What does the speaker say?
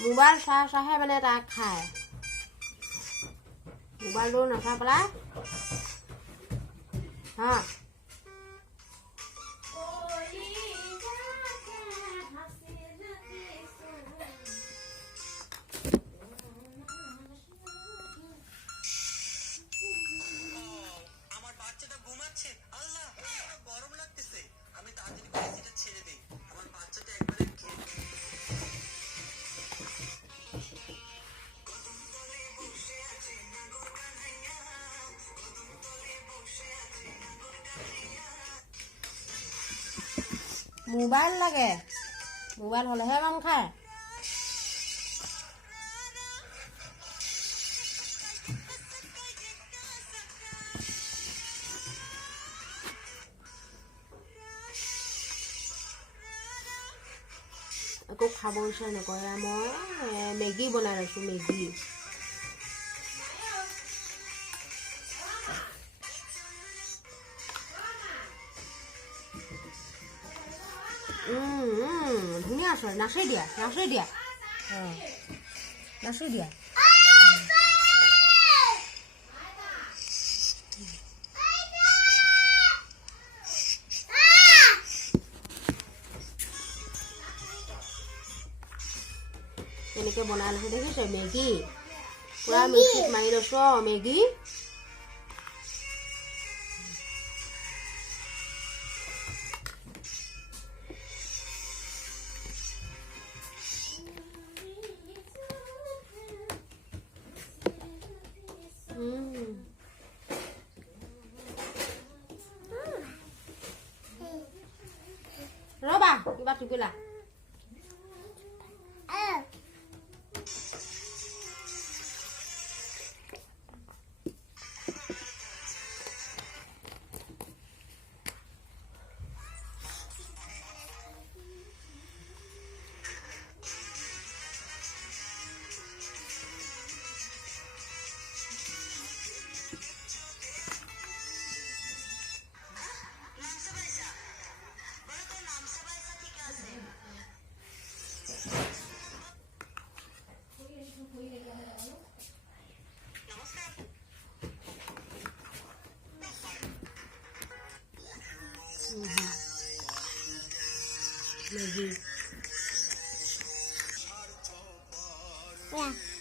Mobile চাহে মানে তাক খায় মোবাইলটো নাচাই পেলাই হা মোবাইল লাগে মোবাইল হ'লেহে কাম খায় একো খাব ইচ্ছা নকৰে মই মেগী বনাই লৈছোঁ মেগী ধুনীয়া আছে নাচি দিয়া নাচি দিয়া এনেকৈ বনাই লৈছে দেখিছে মেগী পুৰা মিক্সিত মাৰি লৈছোঁ মেগী ৰবা কিবা টিপিলা Maggie. Yeah.